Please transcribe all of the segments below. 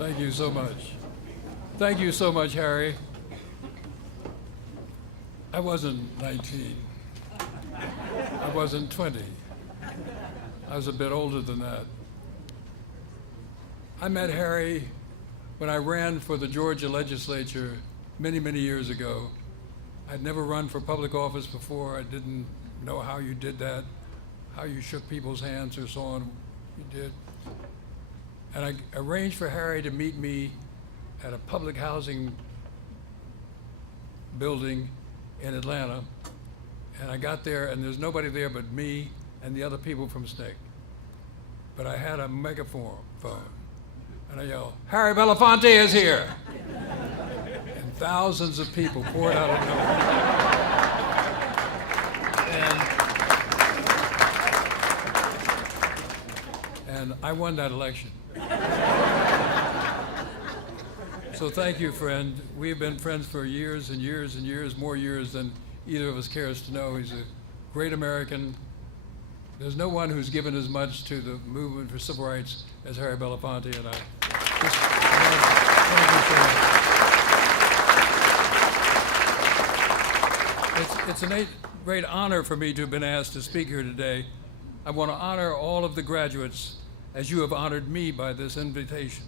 Thank you so much. Thank you so much, Harry. I wasn't 19. I wasn't 20. I was a bit older than that. I met Harry when I ran for the Georgia legislature many, many years ago. I'd never run for public office before. I didn't know how you did that, how you shook people's hands or so on. You did. And I arranged for Harry to meet me at a public housing building in Atlanta. And I got there and there's nobody there but me and the other people from SNCC. But I had a megaphone and I yelled, "Harry Belafonte is here!" And thousands of people poured out of nowhere. And I won that election. So thank you, friend. We've been friends for years and years and years, more years than either of us cares to know. He's a great American. There's no one who's given as much to the movement for civil rights as Harry Belafonte, and thank you so much. It's a great honor for me to have been asked to speak here today. I want to honor all of the graduates as you have honored me by this invitation.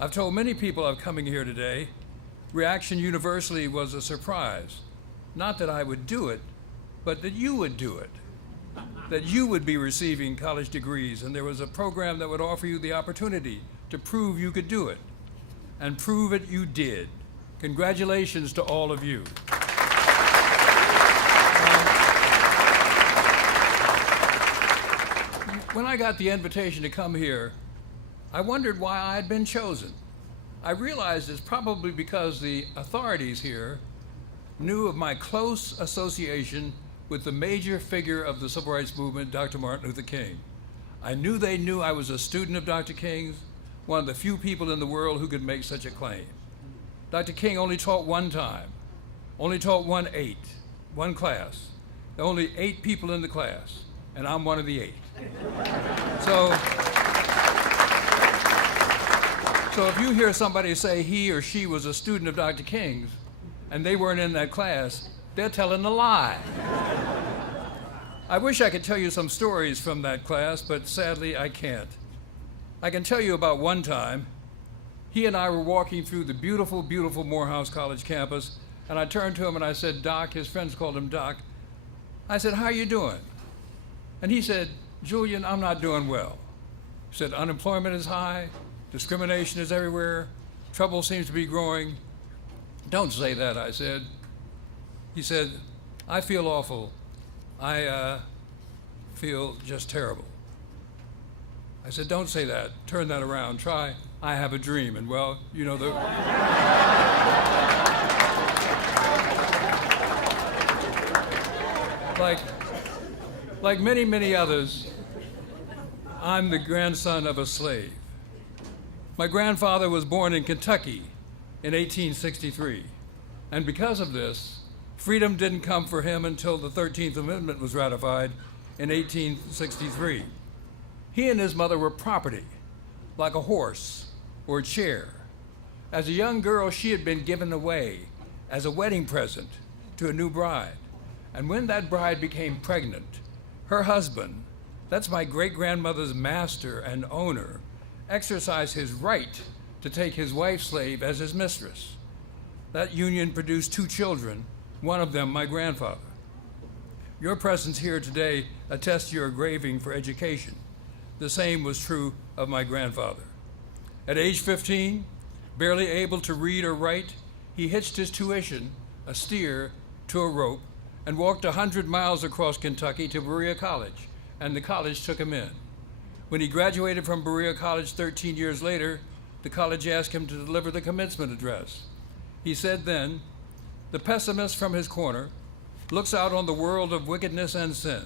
I've told many people I'm coming here today. Reaction universally was a surprise. Not that I would do it, but that you would do it. That you would be receiving college degrees, and there was a program that would offer you the opportunity to prove you could do it. And prove it you did. Congratulations to all of you. When I got the invitation to come here, I wondered why I had been chosen. I realized it's probably because the authorities here knew of my close association with the major figure of the civil rights movement, Dr. Martin Luther King. I knew they knew I was a student of Dr. King's, one of the few people in the world who could make such a claim. Dr. King only taught one time, only taught one class. There were only 8 people in the class, and I'm one of the 8. So if you hear somebody say he or she was a student of Dr. King's and they weren't in that class, they're telling a lie. I wish I could tell you some stories from that class, but sadly I can't. I can tell you about one time. He and I were walking through the beautiful, beautiful Morehouse College campus, and I turned to him and I said, "Doc," his friends called him Doc. I said, "How are you doing?" And he said, "Julian, I'm not doing well." He said, "Unemployment is high, discrimination is everywhere, trouble seems to be growing." "Don't say that," I said. He said, "I feel awful. I feel just terrible." I said, "Don't say that. Turn that around. Try, I have a dream." And well, you know, like many, many others, I'm the grandson of a slave. My grandfather was born in Kentucky in 1863, and because of this, freedom didn't come for him until the 13th Amendment was ratified in 1863. He and his mother were property, like a horse or a chair. As a young girl, she had been given away as a wedding present to a new bride. And when that bride became pregnant, her husband, that's my great-grandmother's master and owner, exercised his right to take his wife's slave as his mistress. That union produced 2 children, one of them my grandfather. Your presence here today attests to your craving for education. The same was true of my grandfather. At age 15, barely able to read or write, he hitched his tuition, a steer, to a rope, and walked 100 miles across Kentucky to Berea College, and the college took him in. When he graduated from Berea College 13 years later, the college asked him to deliver the commencement address. He said then, "The pessimist from his corner looks out on the world of wickedness and sin,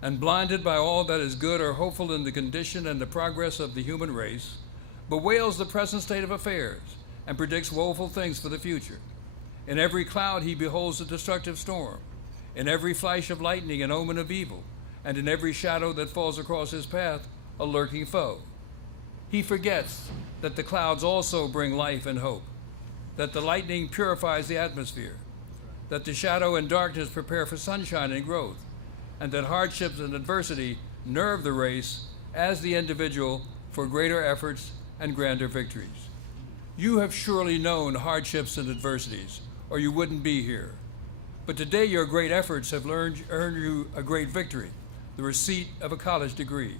and blinded by all that is good or hopeful in the condition and the progress of the human race, bewails the present state of affairs and predicts woeful things for the future. In every cloud he beholds a destructive storm, in every flash of lightning an omen of evil, and in every shadow that falls across his path a lurking foe. He forgets that the clouds also bring life and hope, that the lightning purifies the atmosphere, that the shadow and darkness prepare for sunshine and growth, and that hardships and adversity nerve the race as the individual for greater efforts and grander victories. You have surely known hardships and adversities, or you wouldn't be here. But today your great efforts have earned you a great victory, the receipt of a college degree.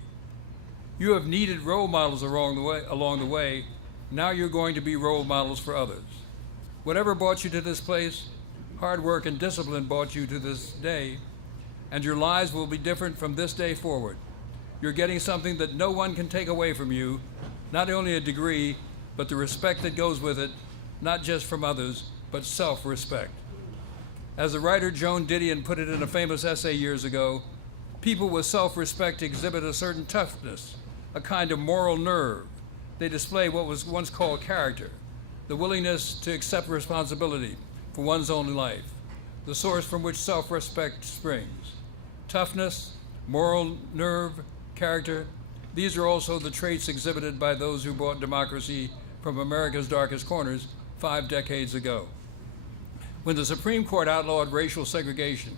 You have needed role models along the way. Now you're going to be role models for others. Whatever brought you to this place, hard work and discipline brought you to this day, and your lives will be different from this day forward. You're getting something that no one can take away from you, not only a degree, but the respect that goes with it, not just from others, but self-respect. As the writer Joan Didion put it in a famous essay years ago, people with self-respect exhibit a certain toughness, a kind of moral nerve. They display what was once called character, the willingness to accept responsibility for one's own life, the source from which self-respect springs. Toughness, moral nerve, character, these are also the traits exhibited by those who brought democracy from America's darkest corners 5 decades ago. When the Supreme Court outlawed racial segregation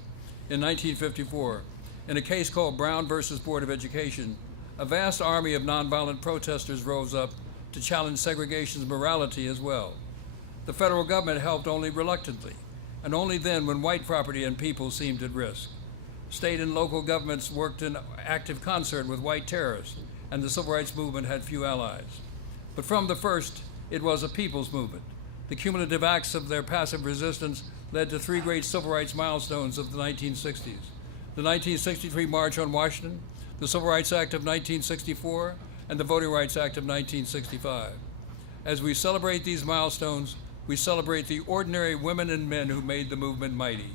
in 1954, in a case called Brown versus Board of Education, a vast army of nonviolent protesters rose up to challenge segregation's morality as well. The federal government helped only reluctantly, and only then when white property and people seemed at risk. State and local governments worked in active concert with white terrorists, and the civil rights movement had few allies. But from the first, it was a people's movement. The cumulative acts of their passive resistance led to 3 great civil rights milestones of the 1960s. The 1963 March on Washington, the Civil Rights Act of 1964, and the Voting Rights Act of 1965. As we celebrate these milestones, we celebrate the ordinary women and men who made the movement mighty.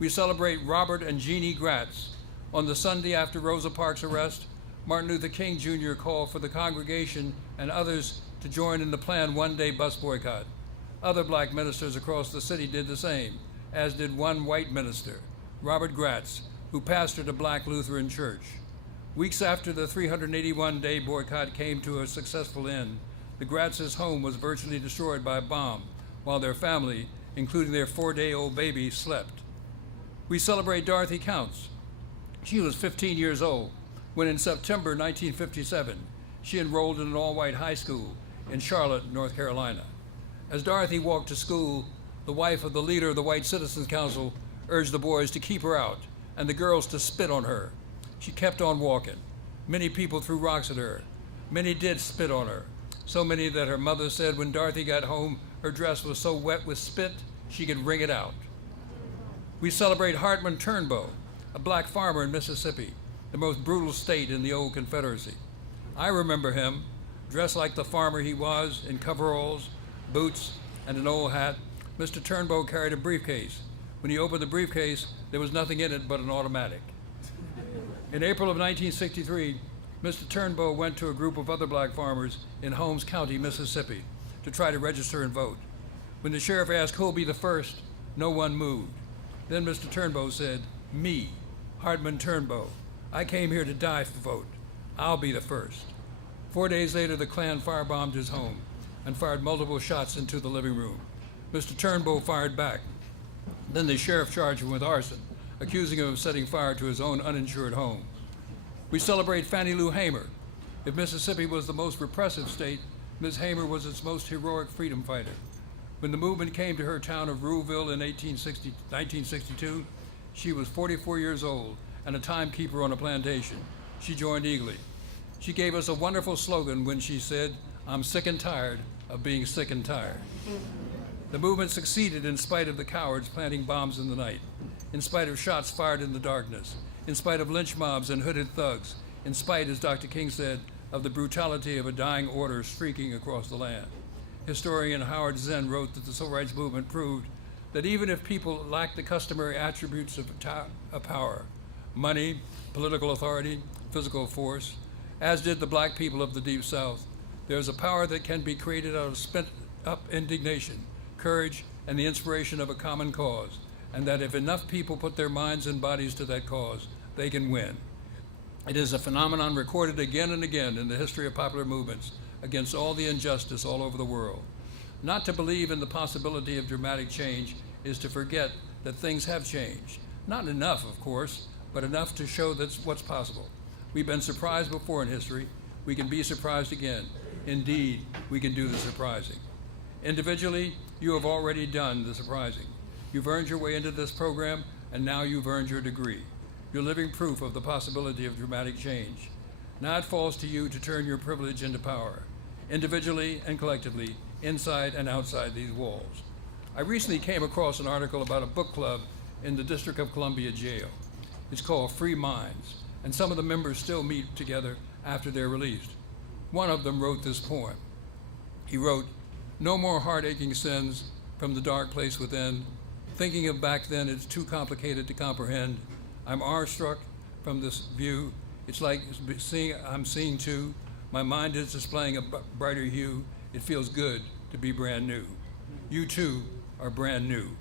We celebrate Robert and Jeannie Gratz. On the Sunday after Rosa Parks' arrest, Martin Luther King Jr. called for the congregation and others to join in the planned one-day bus boycott. Other black ministers across the city did the same, as did one white minister, Robert Gratz, who pastored a black Lutheran church. Weeks after the 381-day boycott came to a successful end, the Gratz's home was virtually destroyed by a bomb, while their family, including their 4-day-old baby, slept. We celebrate Dorothy Counts. She was 15 years old when in September 1957, she enrolled in an all-white high school in Charlotte, North Carolina. As Dorothy walked to school, the wife of the leader of the White Citizens Council urged the boys to keep her out and the girls to spit on her. She kept on walking. Many people threw rocks at her. Many did spit on her. So many that her mother said when Dorothy got home, her dress was so wet with spit, she could wring it out. We celebrate Hartman Turnbow, a black farmer in Mississippi, the most brutal state in the old Confederacy. I remember him, dressed like the farmer he was, in coveralls, boots, and an old hat. Mr. Turnbow carried a briefcase. When he opened the briefcase, there was nothing in it but an automatic. In April of 1963, Mr. Turnbow went to a group of other black farmers in Holmes County, Mississippi, to try to register and vote. When the sheriff asked who'll be the first, no one moved. Then Mr. Turnbow said, "Me, Hartman Turnbow. I came here to die for vote. I'll be the first." 4 days later, the Klan firebombed his home and fired multiple shots into the living room. Mr. Turnbow fired back. Then the sheriff charged him with arson, accusing him of setting fire to his own uninsured home. We celebrate Fannie Lou Hamer. If Mississippi was the most repressive state, Ms. Hamer was its most heroic freedom fighter. When the movement came to her town of Ruleville in 1962, she was 44 years old and a timekeeper on a plantation. She joined eagerly. She gave us a wonderful slogan when she said, "I'm sick and tired of being sick and tired." The movement succeeded in spite of the cowards planting bombs in the night, in spite of shots fired in the darkness, in spite of lynch mobs and hooded thugs, in spite, as Dr. King said, of the brutality of a dying order streaking across the land. Historian Howard Zinn wrote that the civil rights movement proved that even if people lacked the customary attributes of power, money, political authority, physical force, as did the black people of the Deep South, there is a power that can be created out of spent-up indignation, courage, and the inspiration of a common cause, and that if enough people put their minds and bodies to that cause, they can win. It is a phenomenon recorded again and again in the history of popular movements against all the injustice all over the world. Not to believe in the possibility of dramatic change is to forget that things have changed. Not enough, of course, but enough to show that's what's possible. We've been surprised before in history. We can be surprised again. Indeed, we can do the surprising. Individually, you have already done the surprising. You've earned your way into this program, and now you've earned your degree. You're living proof of the possibility of dramatic change. Now it falls to you to turn your privilege into power, individually and collectively, inside and outside these walls. I recently came across an article about a book club in the District of Columbia jail. It's called Free Minds, and some of the members still meet together after they're released. One of them wrote this poem. He wrote, "No more heart-aching sins from the dark place within. Thinking of back then, it's too complicated to comprehend. I'm awestruck from this view. It's like I'm seeing too. My mind is displaying a brighter hue. It feels good to be brand new. You too are brand new.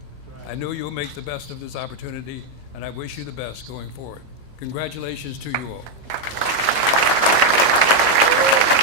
I know you'll make the best of this opportunity, and I wish you the best going forward." Congratulations to you all.